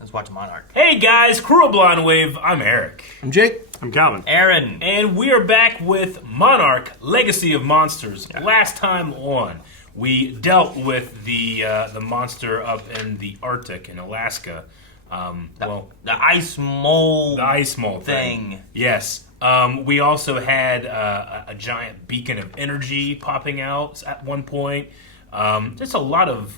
Let's watch Monarch. Hey guys, Crew of Blonde Wave. I'm Eric. I'm Jake. I'm Calvin. Aaron. And we are back with Monarch, Legacy of Monsters. Last time on, we dealt with the monster up in the Arctic in Alaska. The ice mole. The ice mole thing. Yes. We also had a giant beacon of energy popping out at one point. Just a lot of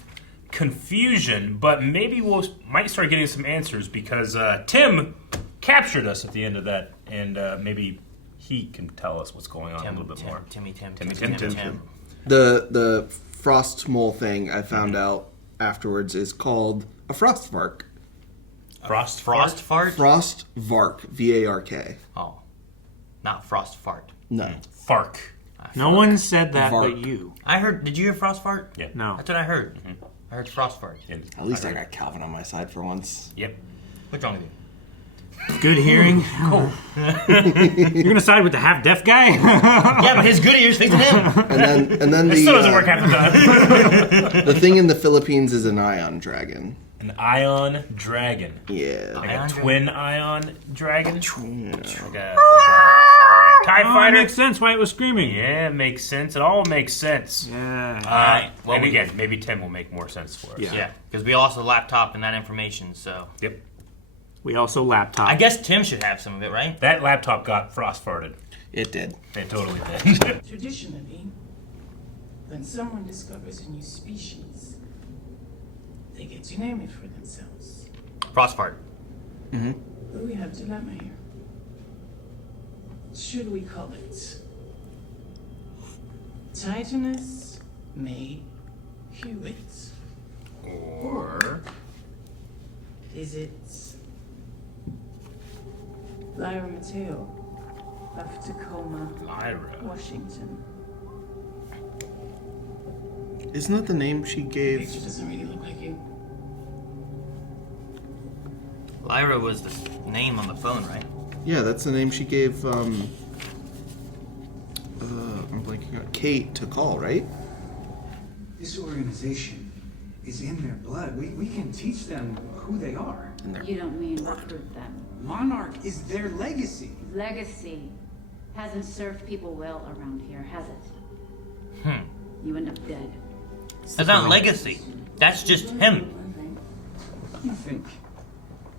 confusion, but maybe might start getting some answers because Tim captured us at the end of that, and maybe he can tell us what's going on a little bit more. Timmy. The frost mole thing I found out afterwards is called a frost vark. Frost fart? Frost vark. V-A-R-K. Oh. Not frost fart. No. Fark. No one said that Vark. but you. I heard. Did you hear frost fart? Yeah. No. That's what I heard. I heard frost fart. At least I got Calvin on my side for once. Yep. What's wrong with you? Good hearing. Cool. You're gonna side with the half-deaf guy? Yeah, but his good ears fixing him. And then It still doesn't work half the time. the thing in the Philippines is an ion dragon. An ion dragon. Yeah. Like Ion a dragon? twin ion dragon? Like a TIE Oh, it fighter? makes sense why it was screaming. Yeah, it makes sense. It all makes sense. Yeah. Alright, well, and we- again, maybe Tim will make more sense for us. Yeah. Yeah, because we lost the laptop and that information, so. Yep. We also laptop. I guess Tim should have some of it, right? That laptop got frost farted. It did. It totally did. Traditionally, when someone discovers a new species, they get to name it for themselves. Frost fart. But we have a dilemma here. Should we call it Titanus May Hewitt? Or Is it Lyra Mateo of Tacoma, Lyra. Washington? Isn't that the name she The gave? picture doesn't really look like you. Lyra was the name on the phone, right? Yeah, that's the name she gave, I'm blanking out. Kate to call, right? This organization is in their blood. We can teach them who they are. You don't mean recruit them. Monarch is their legacy. Legacy hasn't served people well around here, has it? You end up dead. That's not legacy. That's just him. You think?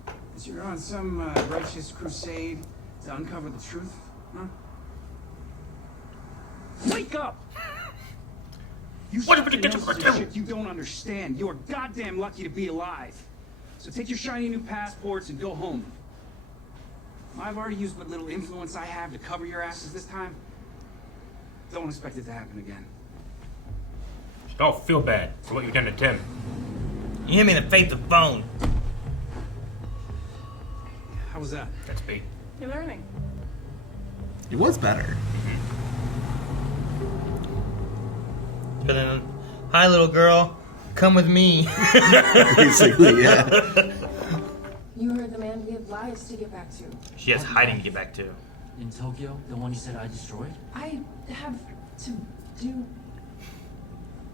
That you're on some righteous crusade to uncover the truth, huh? Wake up! You something else is shit you don't understand. You're goddamn lucky to be alive. So take your shiny new passports and go home. I've already used what little influence I have to cover your asses this time. Don't expect it to happen again. Don't feel bad for what you've done to Tim. You hit me in the face with the phone. How was that? That's bait. You're learning. It was better. But then, hi little girl, come with me. Basically, yeah. You heard the man gave lives to get back to. She has hiding to get back to. In Tokyo, the one you said I destroyed? I have to do.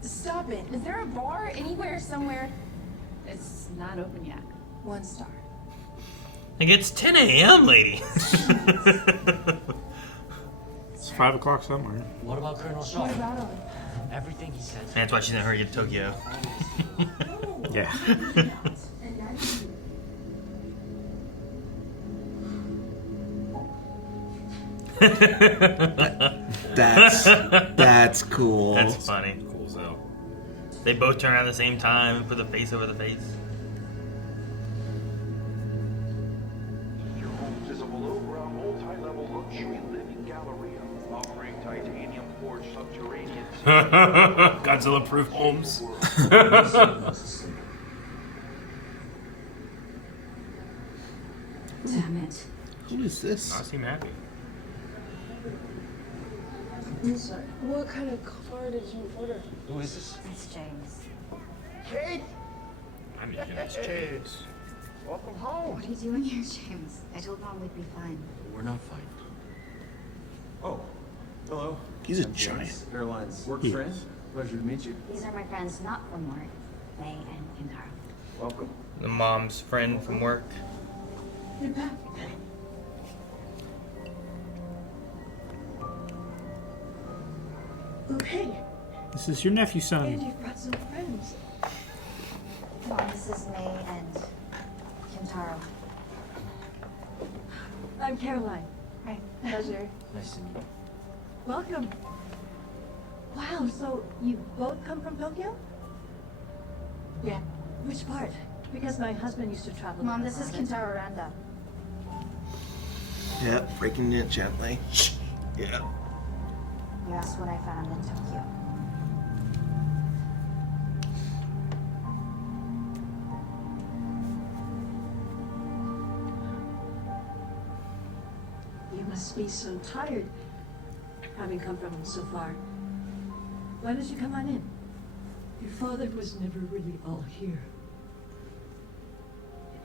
Stop it. Is there a bar anywhere, somewhere? It's not open yet. 1 star. Like it's 10 a.m., lady. It's 5 o'clock somewhere. What about Colonel Shaw? What about him? Everything he says. That's why she's in a hurry to get to Tokyo. Yeah. That's cool. That's funny. Cool as hell. They both turn around at the same time and put the face over the face. Your homes is a below-ground, multi-level luxury living galleria offering titanium forged subterranean Godzilla-proof homes. Damn it. Who is this? I seem happy. I'm sorry. What kind of car did you order? Who is this? It's James. Kate! I'm just gonna James. Welcome home. What are you doing here, James? I told Mom we'd be fine. We're not fine. Oh, hello. He's a I'm giant. James, Airlines work friend. Pleasure to meet you. These are my friends, not from work. May and Kintaro. Welcome. The mom's friend from work. You're back. Okay. This is your nephew, son. And you've brought some friends. Mom, this is May and Kintaro. I'm Caroline. Hi. Pleasure. Nice to meet you. Welcome. Wow, so you both come from Tokyo? Yeah. Which part? Because my husband used to travel. Mom, this is Kintaro Randa. Yep, breaking it gently. Yeah. You asked what I found in Tokyo. You must be so tired, having come from so far. Why don't you come on in? Your father was never really all here.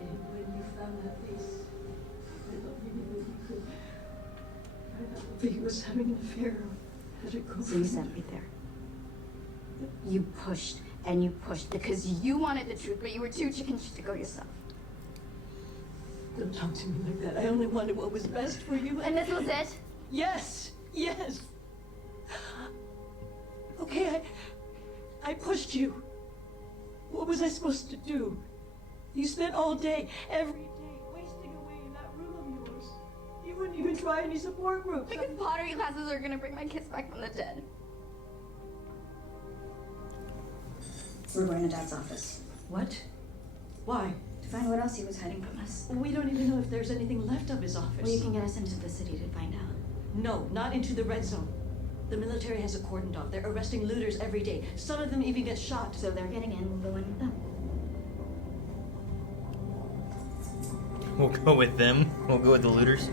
And when you found that face, I thought maybe that you could. I thought that he was having an affair. Had it go So you sent me there. You pushed and you pushed because you wanted the truth, but you were too chicken shit to go yourself. Don't talk to me like that. I only wanted what was best for you. And this was it? Yes, yes. Okay, I pushed you. What was I supposed to do? You spent all day, every day, wasting away in that room of yours. You wouldn't even try any support groups. Because pottery classes are gonna bring my kids back from the dead. We're going to Dad's office. What? Why? To find what else he was hiding from us. We don't even know if there's anything left of his office. Well, you can get us into the city to find out. No, not into the red zone. The military has it cordoned off. They're arresting looters every day. Some of them even get shot. So they're getting in, we'll go in with them. We'll go with them. We'll go with the looters.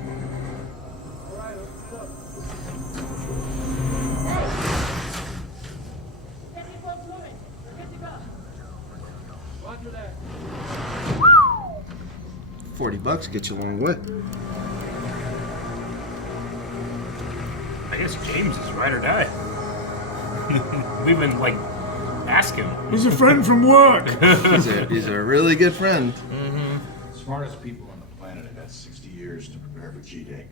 $40 get you a long way. I guess James is ride or die. We've been like asking. He's a friend from work. He's a really good friend. Smartest people on the planet have had 60 years to prepare for G-Day.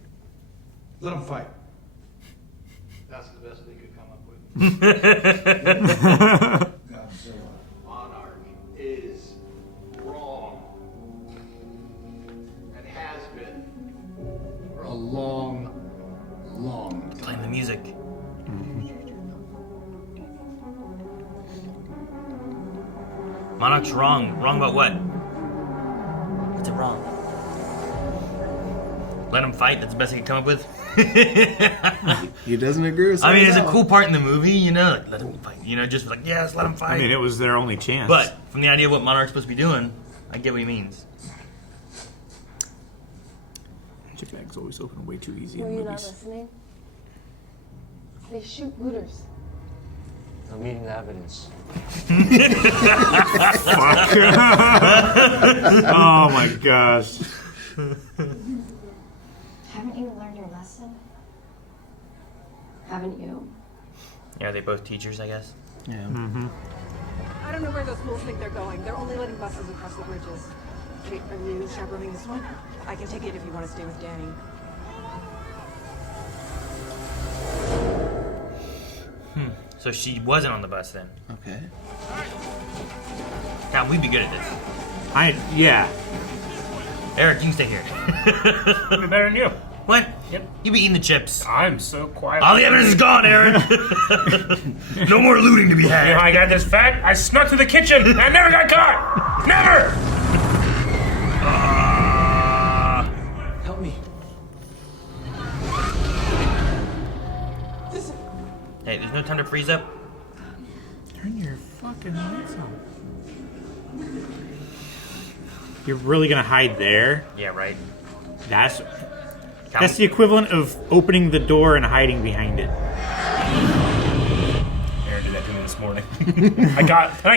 Let them fight. That's the best they could come up with. Godzilla. Monarch is wrong. And has been. For a long, long time. Playing the music. Monarch's wrong. Wrong about what? What's it wrong? Let him fight. That's the best he can come up with. He doesn't agree with I mean, it's a Sal. cool part in the movie, you know, like let him fight. You know, just like yes, let him fight. I mean, it was their only chance. But from the idea of what Monarch's supposed to be doing, I get what he means. Chip bags always open way too easy Were in you not movies. listening? They shoot looters. I'm meeting the evidence. Fuck. Oh my gosh. Haven't you learned your lesson? Haven't you? Yeah, they both teachers, I guess. Yeah. I don't know where those fools think they're going. They're only letting buses across the bridges. Kate, are you chaperoning this one? I can take it if you want to stay with Danny. So she wasn't on the bus then. Okay. God, we'd be good at this. Yeah. Eric, you can stay here. I'll be better than you. What? Yep. You be eating the chips. I'm so quiet. All the evidence is gone, Eric. No more looting to be had. You know how I got this fat? I snuck to the kitchen and I never got caught! Never! Help me. Hey, there's no time to freeze up. Turn your fucking lights on. You're really gonna hide there? Yeah, right. That's the equivalent of opening the door and hiding behind it. Aaron did that to me this morning. I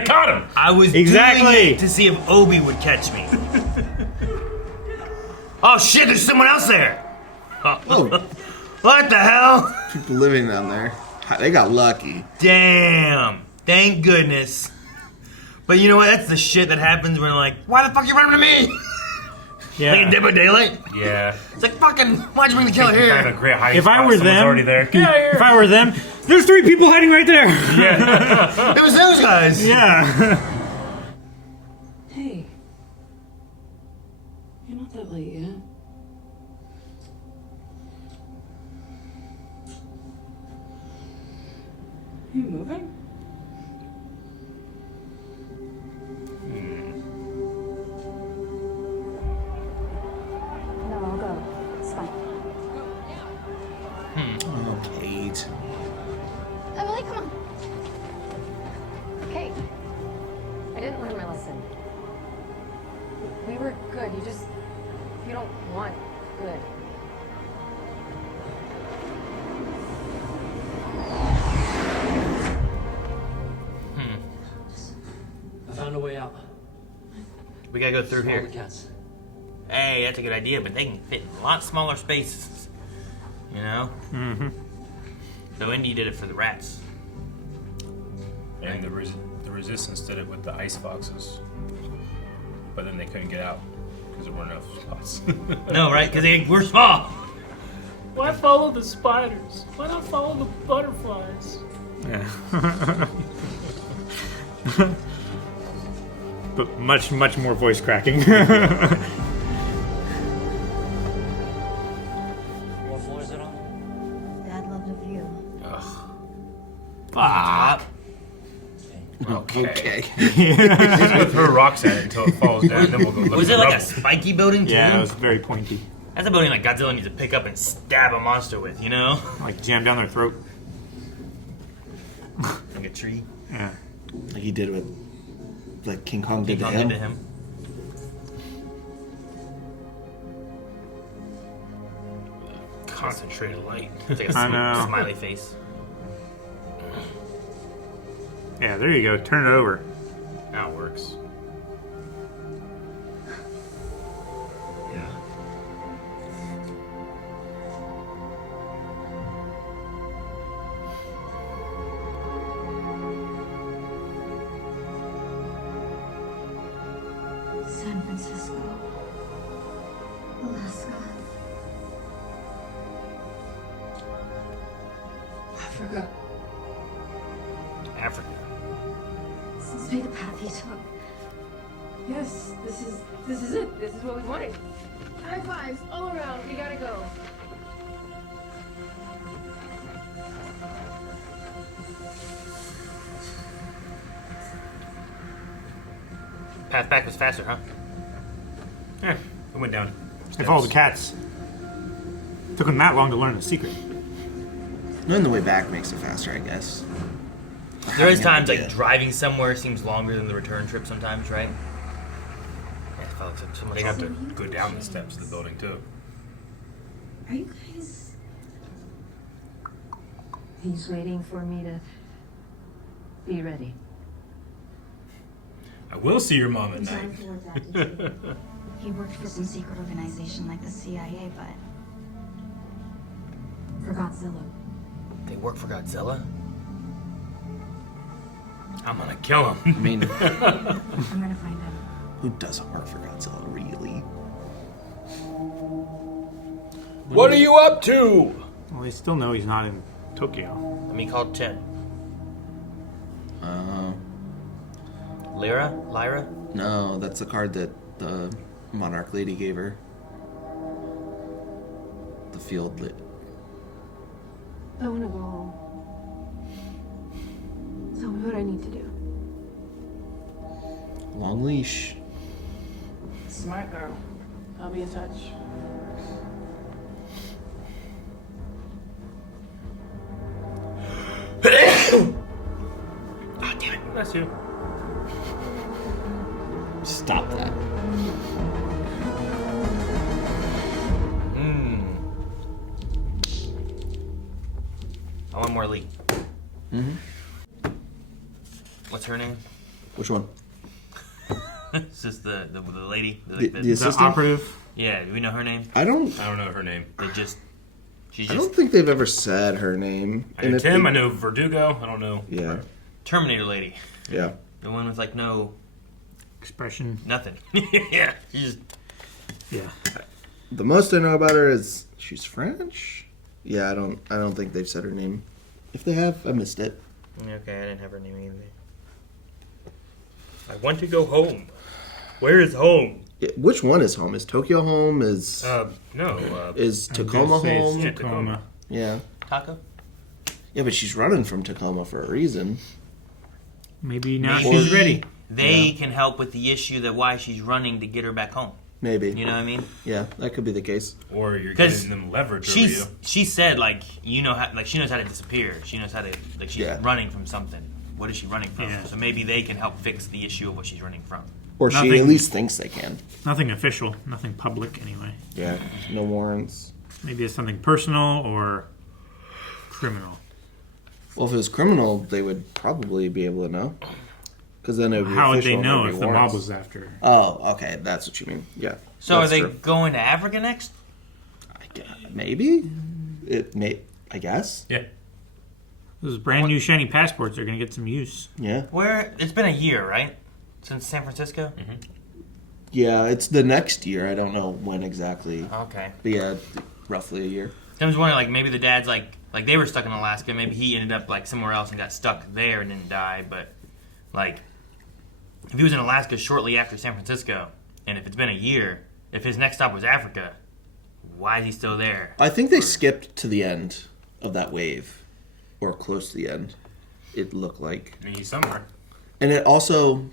caught him! I was doing it to see if Obi would catch me. Oh shit, there's someone else there! Oh. What the hell? People living down there. They got lucky. Damn. Thank goodness. But you know what? That's the shit that happens when like, why the fuck you running to me? Yeah. Like in Dead by Daylight. Yeah. It's like fucking. Why'd you bring the killer here? Find a great hiding If I spot, were someone's them, already there. if I were them, there's 3 people hiding right there. Yeah. It was those guys. Yeah. Hey. You're not that late yet. You moving? No, I'll go. It's fine. Oh, Kate. Emily, come on. Kate, I didn't learn my lesson. We were good. You don't want good. I found a way out. We gotta go through Small here. the cats. Hey, that's a good idea, but they can fit in a lot smaller spaces. You know? Mm-hmm. So Indy did it for the rats. And the resistance did it with the ice foxes. But then they couldn't get out because there weren't enough spots. No, right? Because we're small. Why follow the spiders? Why not follow the butterflies? Yeah. But much more voice cracking. What floor is it on? Dad loved a view. Top. Okay. Just throw rocks at it until it falls down, then we'll go look. Was at it the like a rubble. spiky building too? Yeah, it was very pointy. That's a building like Godzilla needs to pick up and stab a monster with, you know? Like jam down their throat. Like a tree. Yeah. Like he did with, like King Kong did King to Kong him. did to him. Concentrated light. It's like a I know. smiley face. Yeah, there you go. Turn it over. Now it works. Yeah. San Francisco. Alaska. Africa. Africa. This must be the path he took. Yes, this is it. This is what we wanted. High fives all around. We gotta go. Path back was faster, huh? Yeah, it went down. If all the cats took them that long to learn the secret. Knowing the way back makes it faster, I guess. There is Having an times like idea. driving somewhere seems longer than the return trip sometimes, right? Yeah, it felt like so much They have to longer. go down the steps of the building too. Are you guys... He's waiting for me to be ready. I will see your mom at I'm sorry night. for what Dad did to you. He worked for some secret organization like the CIA, but... for Godzilla. They work for Godzilla? I'm gonna kill him. I mean, I'm gonna find him. who doesn't work for Godzilla, really? What are you up to? Well, they still know he's not in Tokyo. Let me call Ted. Lyra? No, that's the card that the Monarch Lady gave her. The field lit. I wanna go home. Tell me what I need to do. Long leash. Smart girl. I'll be in touch. Ah, damn it. That's you. Stop that. I want more Lee. Mm-hmm. What's her name? Which one? It's just the lady. The The assistant? operative. Yeah, do we know her name? I don't know her name. She's I just don't think they've ever said her name. I know if Tim, they- I know Verdugo, I don't know. Yeah. Terminator Lady. Yeah. The one with like no expression. Nothing. Yeah. She's Yeah. The most I know about her is she's French. Yeah, I don't think they've said her name. If they have, I missed it. Okay, I didn't have her name either. I want to go home. Where is home? Yeah, which one is home? Is Tokyo home? Is is Tacoma home? Tacoma. Yeah. Taco? Yeah, but she's running from Tacoma for a reason. Maybe now she's ready. They can help with the issue that why she's running to get her back home. Maybe. You know what I mean? Yeah, that could be the case. Or you're giving them leverage over you. She said like you know how like she knows how to disappear. She knows how to like she's running from something. What is she running from? Yeah. So maybe they can help fix the issue of what she's running from. Or she at least thinks they can. Nothing official, nothing public anyway. Yeah, no warrants. Maybe it's something personal or criminal. Well, if it was criminal, they would probably be able to know. Because then it would be How would official they and know there'd be if the mob warrants. was after her? Oh, okay, that's what you mean. Yeah. So that's are they true. going to Africa next? Maybe. I guess. Yeah. Those brand new shiny passports are going to get some use. Yeah. Where it's been a year, right? Since San Francisco? Mm-hmm. Yeah, it's the next year. I don't know when exactly. Okay. But yeah, roughly a year. I was wondering, like, maybe the dad's like they were stuck in Alaska. Maybe he ended up like somewhere else and got stuck there and didn't die. But like, if he was in Alaska shortly after San Francisco, and if it's been a year, if his next stop was Africa, why is he still there? I think they skipped to the end of that wave, or close to the end. It looked like. I mean, he's somewhere. And it also,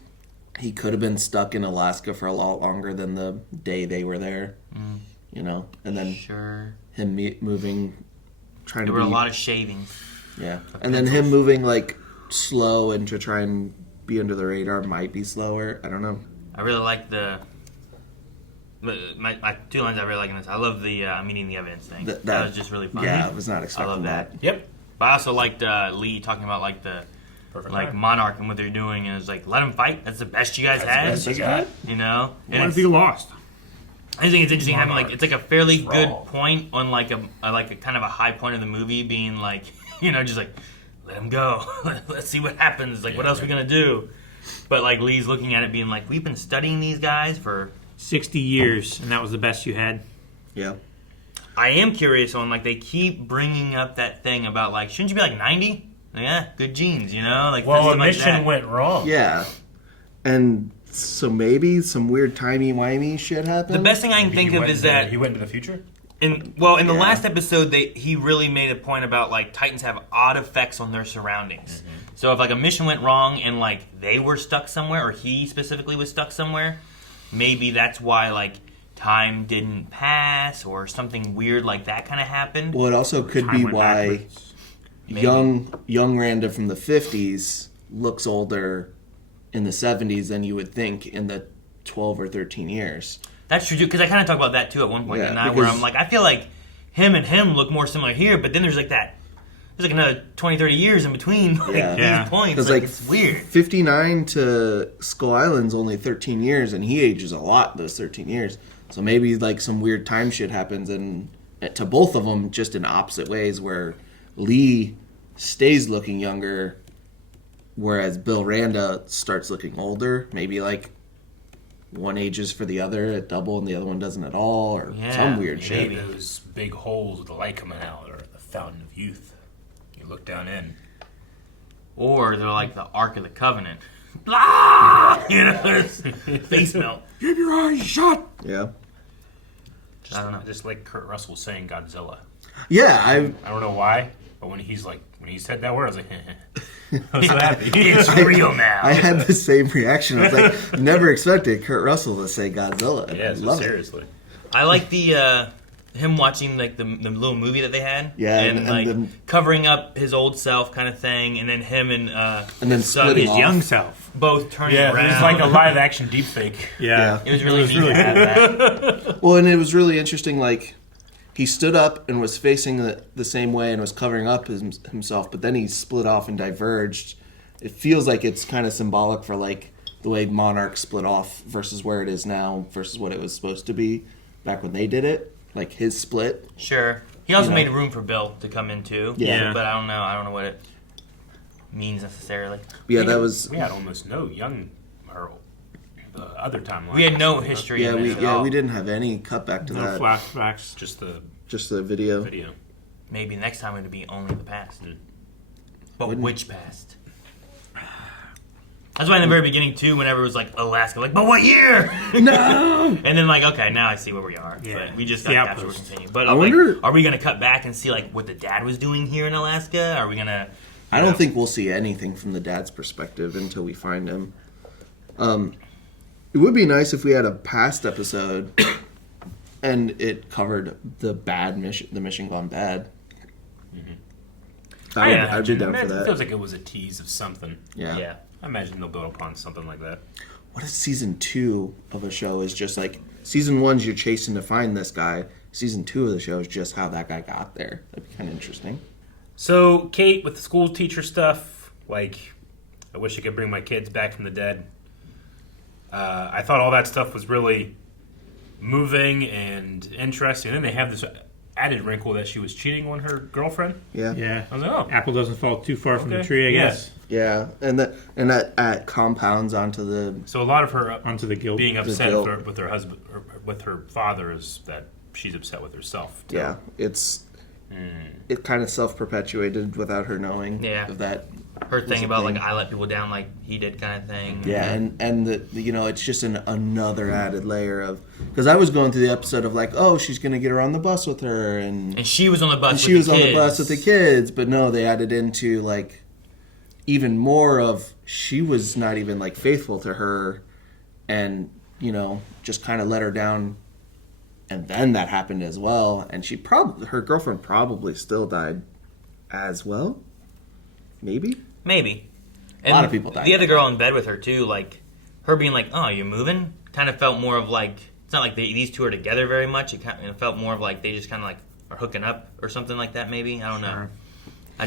he could have been stuck in Alaska for a lot longer than the day they were there. You know, and then him moving, trying There to were be a lot of shavings. Yeah, and then him moving like slow and to try and be under the radar might be slower. I don't know. I really like the. My two lines I really like in this. I love the meeting the evidence thing. That was just really fun. Yeah, I was not expecting I love that. Yep. But I also liked Lee talking about like the Monarch and what they're doing, and it's like let them fight. That's the best you guys had. That's the best you got. You know. What if he lost? I think it's interesting having Monarch. like it's like a fairly Raw. good point on like a kind of a high point of the movie being like just like let him go. Let's see what happens. Like what else are we gonna do? But like Lee's looking at it being like we've been studying these guys for 60 years, and that was the best you had? Yeah. I am curious on like they keep bringing up that thing about like shouldn't you be like 90? Yeah, good genes, you know. Like well, a something like mission that. went wrong. Yeah, and so maybe some weird timey-wimey shit happened. The best thing I can think of is that he went into the future. In the last episode, he really made a point about like Titans have odd effects on their surroundings. Mm-hmm. So if like a mission went wrong and like they were stuck somewhere, or he specifically was stuck somewhere, maybe that's why like time didn't pass or something weird like that kind of happened. Well, it also could be why young Randa from the 50s looks older in the 70s than you would think in the 12 or 13 years. That's true, because I kind of talked about that too at one point, Yeah, didn't I? Where I'm like, I feel like him and him look more similar here, but then there's like another 20, 30 years in between these points. Because It's weird. 59 to Skull Island's only 13 years, and he ages a lot those 13 years. So maybe like some weird time shit happens, and to both of them just in opposite ways, where Lee stays looking younger, whereas Bill Randa starts looking older. Maybe like one ages for the other at double, and the other one doesn't at all, or some weird shit. Maybe those big holes with the light coming out, or the fountain of youth. You look down in. Or they're like the Ark of the Covenant. Blah! Face melt. Keep your eyes shut. Yeah. I don't know. Just like Kurt Russell saying Godzilla. Yeah, I don't know why, but when he said that word, I was like, I was so happy. It's real now. I had the same reaction. I was like, never expected Kurt Russell to say Godzilla. Yeah, I love seriously. I like the him watching like the little movie that they had, Yeah, and and like then- covering up his old self kind of thing, and then him and then his son, splitting his off. young self, both turning Yeah, around. it was like a live action deep fake. Yeah. It was really neat to have that. Well, and it was really interesting. Like, he stood up and was facing the same way and was covering up himself, but then he split off and diverged. It feels like it's kind of symbolic for like the way Monarch split off versus where it is now versus what it was supposed to be back when they did it. Like his split. Sure. He also You know. made room for Bill to come in too. Yeah. But I don't know what it. means necessarily. Yeah, that was. We had almost no young or other timeline. We had no history. Yeah, in it at we all. didn't have any cutback to that. No flashbacks. Just the video. Maybe next time it would be only the past. But which past? That's why in the very beginning too, whenever it was like Alaska, like, but what year? No. And then like, okay, now I see where we are. Yeah. But we just The got capture will outpost. continue. But I like, wonder- are we gonna cut back and see like what the dad was doing here in Alaska? Are we gonna? I don't think we'll see anything from the dad's perspective until we find him. It would be nice if we had a past episode and it covered the bad mission, the mission gone bad. I'd be down for It that. feels like it was a tease of something. Yeah. I imagine they'll build upon something like that. What if season 2 of a show is just like season 1's you're chasing to find this guy. Season 2 of the show is just how that guy got there. That'd be kind of interesting. So, Kate, with the school teacher stuff, like, I wish I could bring my kids back from the dead. I thought all that stuff was really moving and interesting. And then they have this added wrinkle that she was cheating on her girlfriend. Yeah. I was like, oh. Apple doesn't fall too far from the Okay. tree, I Yeah. guess. Yeah, and that compounds onto the So a lot of her onto the guilt. being upset guilt. with her husband or with her father is that she's upset with herself. Too. Yeah, it kind of self-perpetuated without her knowing. Yeah. Of that. Her was thing a about thing. like I let people down like he did kind of thing. Yeah, and the it's just another added layer of because I was going through the episode of like, oh, she's gonna get her on the bus with her, and she was on the bus. and with she the was on the kids. bus with the kids, but no, they added into like even more of she was not even like faithful to her, and just kind of let her down, and then that happened as well, and her girlfriend probably still died as well, maybe. And A lot of people died. The other girl in bed with her too, like her being like, "Oh, you moving?" Kind of felt more of like it's not like these two are together very much. It kind of felt more of like they just kind of like are hooking up or something like that. Maybe I don't know. I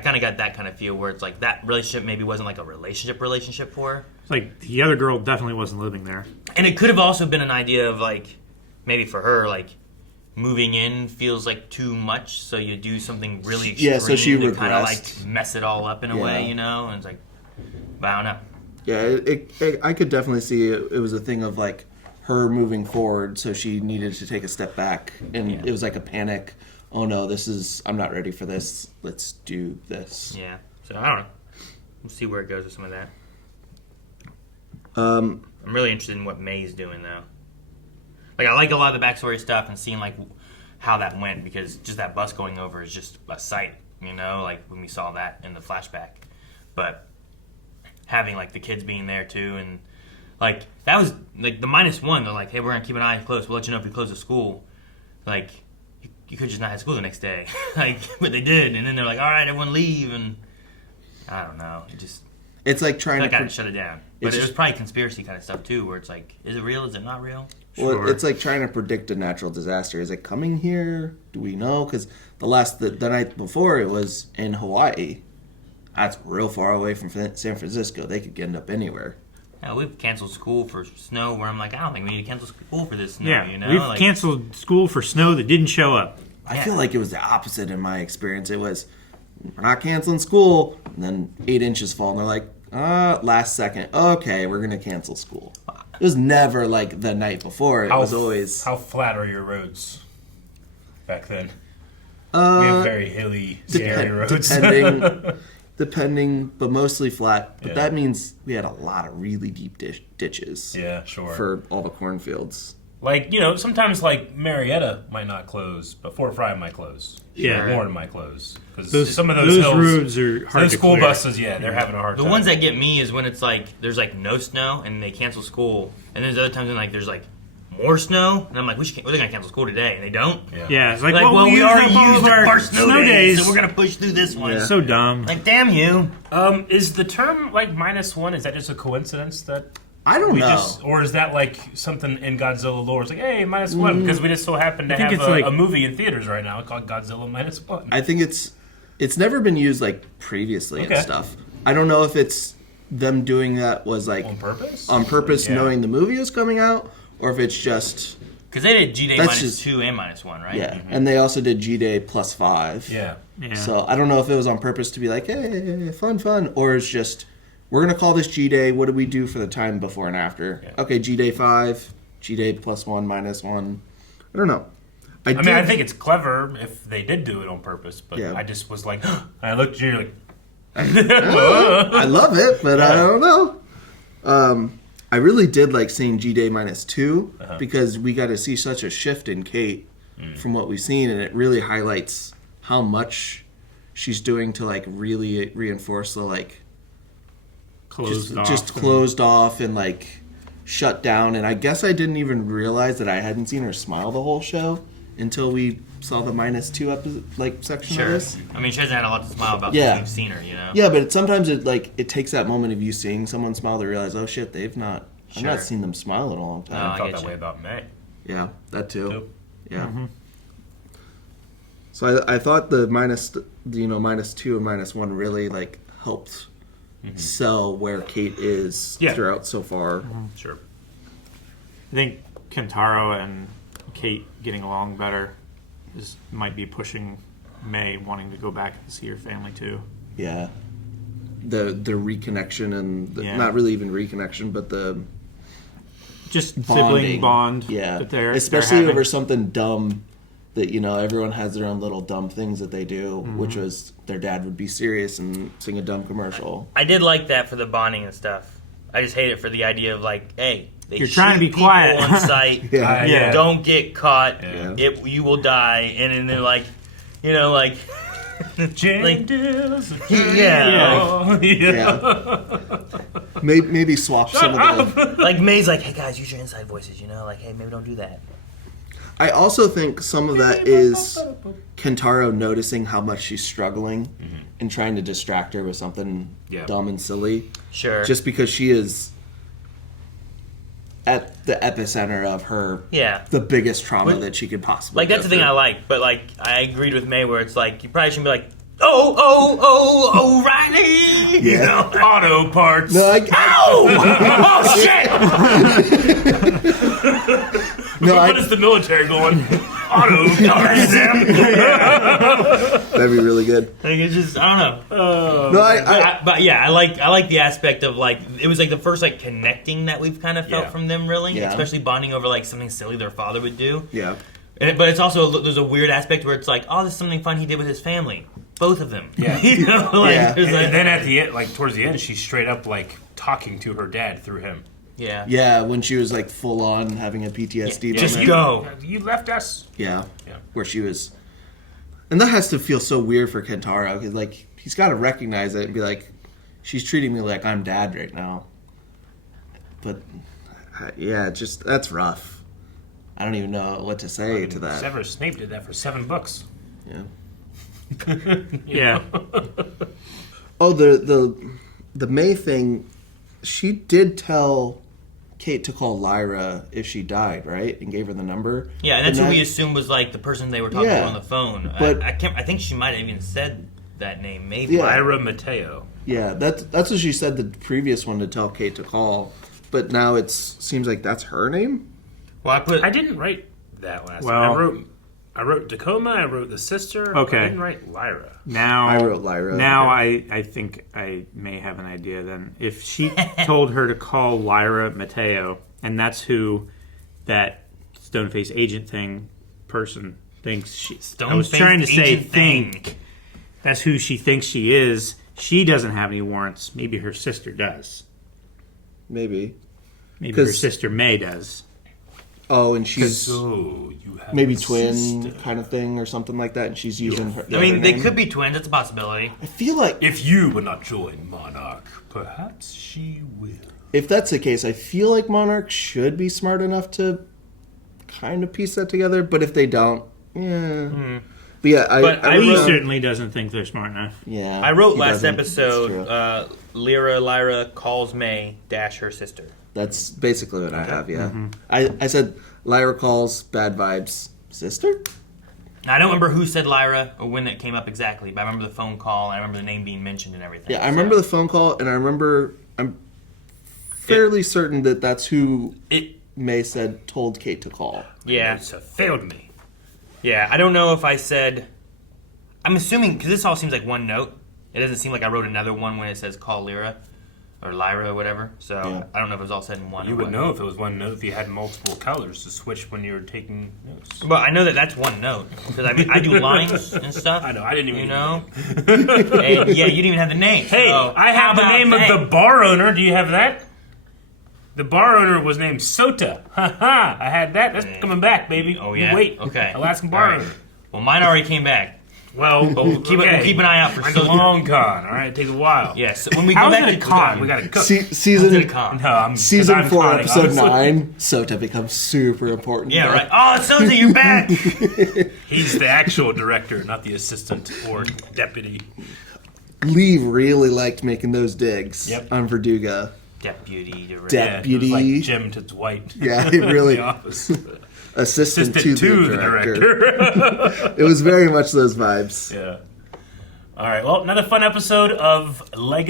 kind of got that kind of feel where it's like that relationship maybe wasn't like a relationship for her. It's like the other girl definitely wasn't living there. And it could have also been an idea of like maybe for her like moving in feels like too much, so you do something really extreme so she to kind of regressed. like mess it all up in a way, and it's like, but I don't know. Yeah, I could definitely see it was a thing of like her moving forward, so she needed to take a step back, and it was like a panic. Oh no, I'm not ready for this. Let's do this. Yeah, so I don't know. We'll see where it goes with some of that. I'm really interested in what May's doing though. Like I like a lot of the backstory stuff and seeing like how that went because just that bus going over is just a sight, like when we saw that in the flashback. But having like the kids being there too and like that was like the -1. They're like, hey, we're gonna keep an eye close. We'll let you know if we close the school. Like you could just not have school the next day, like but they did. And then they're like, all right, everyone leave. And I don't know, it's like trying to kind of shut it down. But it was probably conspiracy kind of stuff too, where it's like, is it real? Is it not real? Well, it's like trying to predict a natural disaster. Is it coming here? Do we know? Because the night before it was in Hawaii. That's real far away from San Francisco. They could end up anywhere. Yeah, we've canceled school for snow where I'm like, I don't think we need to cancel school for this snow, Yeah, we've canceled school for snow that didn't show up. I feel like it was the opposite in my experience. It was, we're not canceling school, and then 8 inches fall, and they're like, last second, okay, we're going to cancel school. It was never like the night before. It was always... How flat are your roads back then? We have very hilly, scary roads. Depending, but mostly flat. But Yeah. that means we had a lot of really deep ditches. Yeah, sure. For all the cornfields. Like, sometimes like Marietta might not close, but Fort Fry might close. Yeah. Warren might close. Because some of those hills, roads are hard those to school clear. buses, they're having a hard time. The ones that get me is when it's like, there's like no snow and they cancel school. And there's other times when like there's like more snow. And I'm like, they're going to cancel school today. And they don't. Yeah, it's like, well, we already used our our snow days. So we're going to push through this one. So dumb. Like, damn you. Is the term like -1, is that just a coincidence that... I don't know. Or is that like something in Godzilla lore? It's like, hey, -1, because we just so happen to have a movie in theaters right now called Godzilla -1. I think it's never been used like previously and stuff. I don't know if it's them doing that was like on purpose? On purpose, knowing the movie was coming out, or if it's just Because they did G-Day That's -2 just- and -1, right? Yeah, and they also did G-Day +5. Yeah. So I don't know if it was on purpose to be like, hey, fun, or it's just, we're going to call this G-Day. What do we do for the time before and after? Yeah. Okay, G-Day 5, G-Day +1, -1. I don't know. I mean, I think it's clever if they did do it on purpose, but Yeah. I just was like, I looked at you like, I love it, but I don't know. I really did like seeing G-Day -2 because we got to see such a shift in Kate from what we've seen, and it really highlights how much she's doing to like really reinforce the like just closed off and like shut down. And I guess I didn't even realize that I hadn't seen her smile the whole show until we saw the -2 episode, like section of this. I mean, she hasn't had a lot to smile about Yeah. since we've seen her, you know? Yeah, but sometimes it takes that moment of you seeing someone smile to realize, oh shit, I've not seen them smile in a long time. I felt that way about May. Yeah, that too. Yeah. Mm-hmm. So I thought the -2 and -1 really like helped sell where Kate is throughout so far. Sure. I think Kentaro and Kate getting along better might be pushing May wanting to go back and see her family too. Yeah. The reconnection and not really even reconnection, but the just bonding. sibling bond. Yeah. That they're especially having. over something dumb that, everyone has their own little dumb things that they do, which was their dad would be serious and sing a dumb commercial. I did like that for the bonding and stuff. I just hate it for the idea of like, hey, they You're trying to be people quiet on site. Don't get caught. You will die. And then they're like, like. Maybe swap some of the. Like May's like, hey guys, use your inside voices. Like, hey, maybe don't do that. I also think some of that is Kentaro noticing how much she's struggling and trying to distract her with something dumb and silly. Sure. Just because she is at the epicenter of her, the biggest trauma that she could possibly. Like that's the thing I like, but like I agreed with May where it's like you probably shouldn't be like, O'Reilly, auto parts. No, oh shit. What is the military going? Auto parts. That'd be really good. Like it's just I don't know. No, I like the aspect of like it was like the first like connecting that we've kind of felt from them really, especially bonding over like something silly their father would do. Yeah. But it's also there's a weird aspect where it's like, oh, this is something fun he did with his family, both of them. Yeah. And then at the end, like towards the end, she's straight up like talking to her dad through him. Yeah. Yeah, when she was like full on having a PTSD. Just moment. go. You left us. Yeah. Where she was, and that has to feel so weird for Kentaro because like he's got to recognize it and be like, she's treating me like I'm dad right now. But just that's rough. I don't even know what to say to that. Severus Snape did that for $7. Yeah. Yeah. Oh, the May thing, she did tell Kate to call Lyra if she died, right? And gave her the number. Yeah, and that's who we assumed was like the person they were talking to on the phone. But I think she might have even said that name, maybe. Lyra Mateo. Yeah, that's what she said the previous one to tell Kate to call. But now it seems like that's her name. Well, I didn't write that last time. I wrote Tacoma. I wrote the sister. Okay. I didn't write Lyra. Now I wrote Lyra. Now I think I may have an idea. Then if she told her to call Lyra Mateo, and that's who that Stoneface agent person thinks she. I was trying to say think. That's who she thinks she is. She doesn't have any warrants. Maybe her sister does. Maybe her sister May does. Oh, and she's you have maybe twin kind of thing or something like that, and she's using her. I mean, they could be twins. That's a possibility. I feel like if you would not join Monarch, perhaps she will. If that's the case, I feel like Monarch should be smart enough to kind of piece that together. But if they don't, But yeah, he certainly doesn't think they're smart enough. Yeah, I wrote last episode. Lyra calls May - her sister. That's basically what I have. Yeah, I said Lyra calls bad vibes sister. Now, I don't remember who said Lyra or when it came up exactly, but I remember the phone call and I remember the name being mentioned and everything. Yeah, I remember the phone call, and I'm fairly certain that that's who May said told Kate to call. Yeah. It's failed me. Yeah, I don't know if I said... I'm assuming, because this all seems like one note. It doesn't seem like I wrote another one when it says call Lyra. Or Lyra or whatever. So Yeah. I don't know if it was all said in one. You or would what. know if it was one note if you had multiple colors to switch when you were taking notes. But I know that that's one note. Because I mean, I do lines and stuff. I know, I didn't even You know? And, yeah, you didn't even have the name. Hey, so I have the name of the bar owner. Do you have that? The bar owner was named Sota. Ha! I had that. That's coming back, baby. Oh, You yeah? wait. Okay. Alaskan bar All right. owner. Well, mine already came back. Well, But we'll keep an eye out for It's a Sota. long con, all right? It takes a while. Yes. When we go How's back it a to con? We gotta cook. Season con. No, I'm Season 'cause I'm 4, conning, episode honestly. 9, Sota becomes super important. Yeah, right. Oh, Sota, you're back! He's the actual director, not the assistant or deputy. Lee really liked making those digs on Verduga. Deputy director. Deputy. Yeah, it was like Jim to Dwight. Yeah, he really... The Office. Assistant to the director. It was very much those vibes. Yeah. All right. Well, another fun episode of Monarch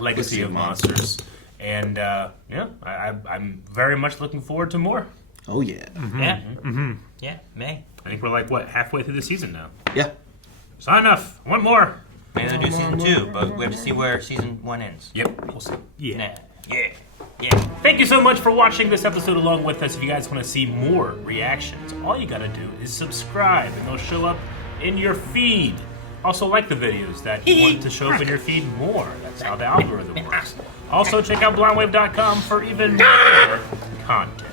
Legacy of Monsters. And I'm very much looking forward to more. Oh yeah. Mm-hmm. Yeah. Yeah, May. I think we're like halfway through the season now. Yeah. It's not enough. One more. Maybe they'll do season 2, but we have to see where season 1 ends. Yep. We'll see. Yeah. Yeah. Thank you so much for watching this episode along with us. If you guys want to see more reactions, all you got to do is subscribe, and they'll show up in your feed. Also, like the videos that you want to show up in your feed more. That's how the algorithm works. Also, check out blindwave.com for even more content.